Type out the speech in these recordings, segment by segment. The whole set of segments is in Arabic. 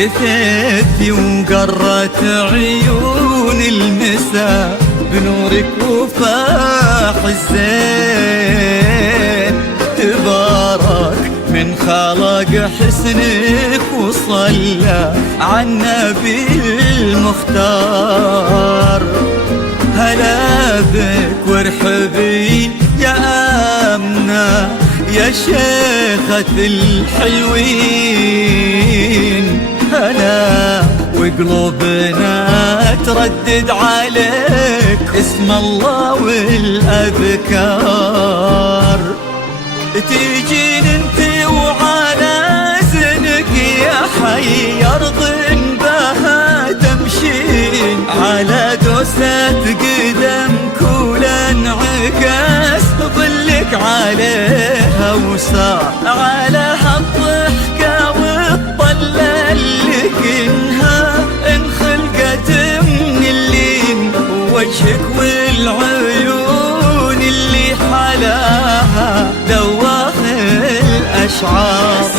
لثيتي وقرت عيون المساء بنورك وفاح الزين. تبارك من خلق حسنك وصلى على النبي المختار. هلا بك وارحبي يا آمنة يا شيخة الحلوين. هلا وقلوبنا تردد عليك اسم الله والأذكار. تيجين انت وعلى زنك يا حي أرض بها تمشين. على دوسة قدمك ولانعكاس ظلك عليها وسار. على هالضحكة والطلة اللي كنها انخلقت من اللين. وجهك والعيون اللي حلاها دواخ الأشعار.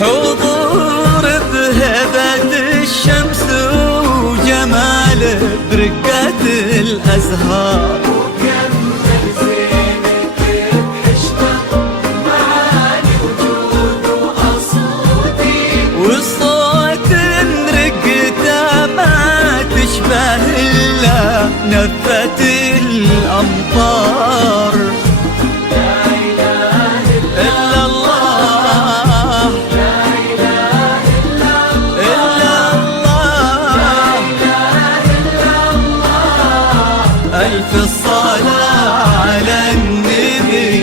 حضور بهبة الشمس وجماله برقة الأزهار. وكمل زينك بحشمة معاني وجود وأصوتي. والصوت رقته ما تشبه إلا نفة الأمطار. ألف الصلاة على النبي.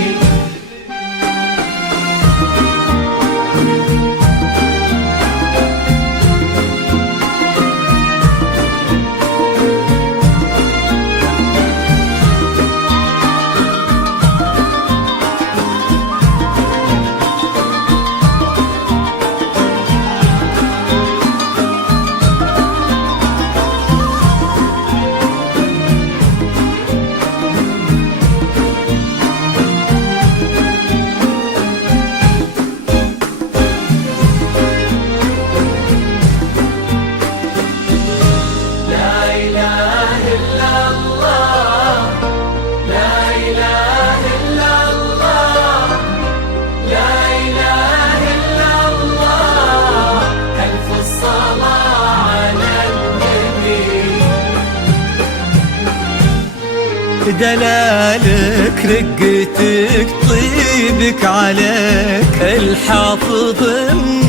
دلالك رقتك طيبك عليك الحافظ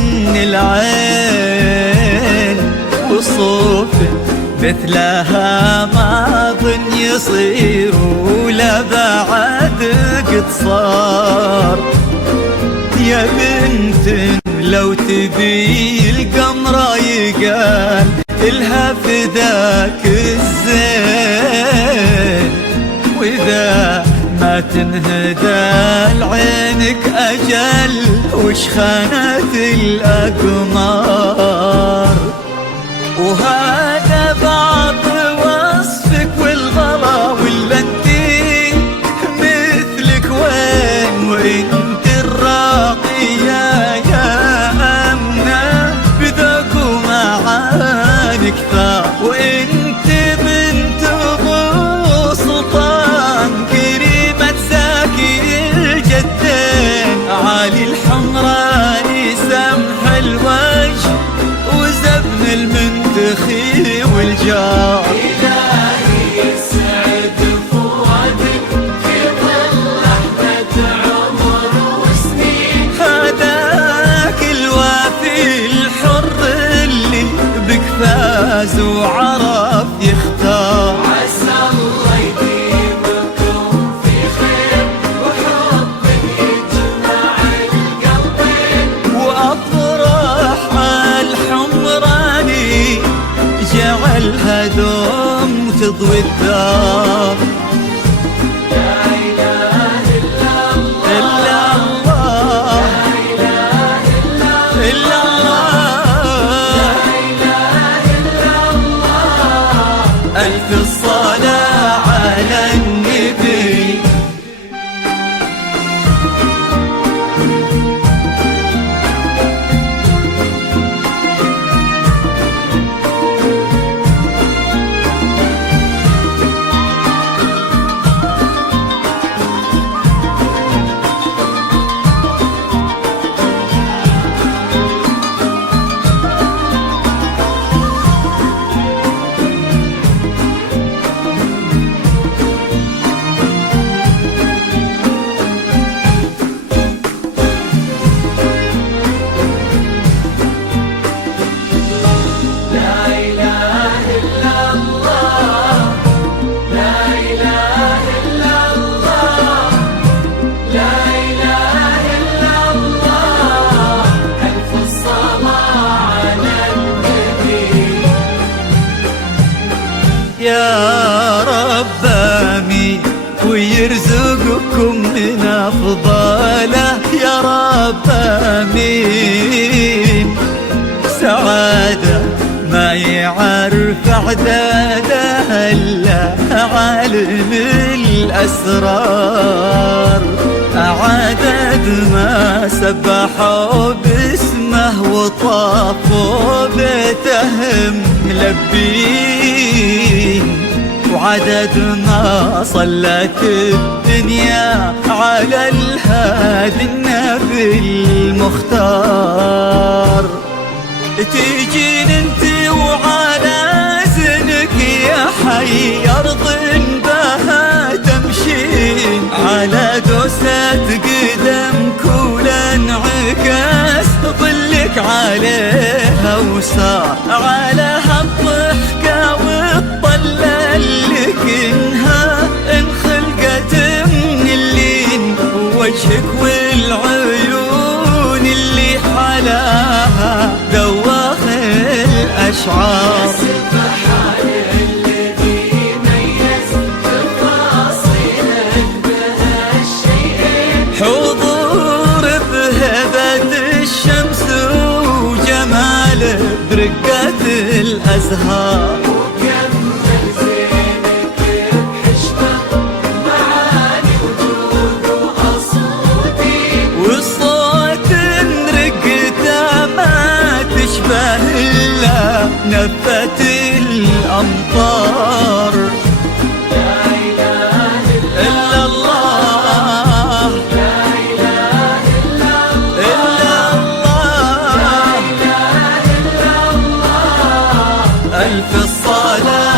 من العين. وصوفك مثلها ما ظن يصير ولا بعد قد صار. يا بنت لو تبي القمرة يقال الها فداك الزين. وإذا ما تنهدى لعينك أجل وش خانت الأقمار. وهذا بعض وصفك والغلا ولا انتي مثلك وين. وانت الراقية يا أمنة بذوق ومعاني كثار. وانت بنت أبو سلطان كريمة زاكي الجدين. عالي الحمراني سمح الوجه وزبن المنتخي والجار. إلهي يسعد فؤادك في ظل أحمد عمر وسنين. هذاك الوافي الحر اللي بك فاز وعرف يختار. عسى الله يديمكم في خير وحب يجمع القلبين. وأفرح الحمراني جعلها دوم تضوي الدار. لا إله إلا الله. إلا الله. لا إله إلا إلا الله. ألف الصلاة على النبي. يا رب آمين ويرزقكم من أفضاله يا رب آمين. سعادة ما يعرف عدادها إلا عالم الأسرار، عدد ما سبحوا باسمه وطافوا بيته ملبين، وعدد ما صلت الدنيا على الهادي النبي المختار. تيجين انت وعلى زنك يا حي أرض بها تمشين، على دوسة قدمك ولانعكاس ظلك عليها وصار على هالضحكة والطلة اللي كنها انخلقت من اللين، وجهك والعيون اللي حلاها ذواق الأشعار. سبحان الذي ميز تفاصيلك بهالشيئين، حضور بهبة الشمس وجماله برقة الأزهار، وكمل زينك بحشمة معاني وجود وأصواتي، والصوت رقته ما تشبه إلا نفة الأمطار. لا إله إلا الله لا إله إلا إلا الله الله، ألف الصلاة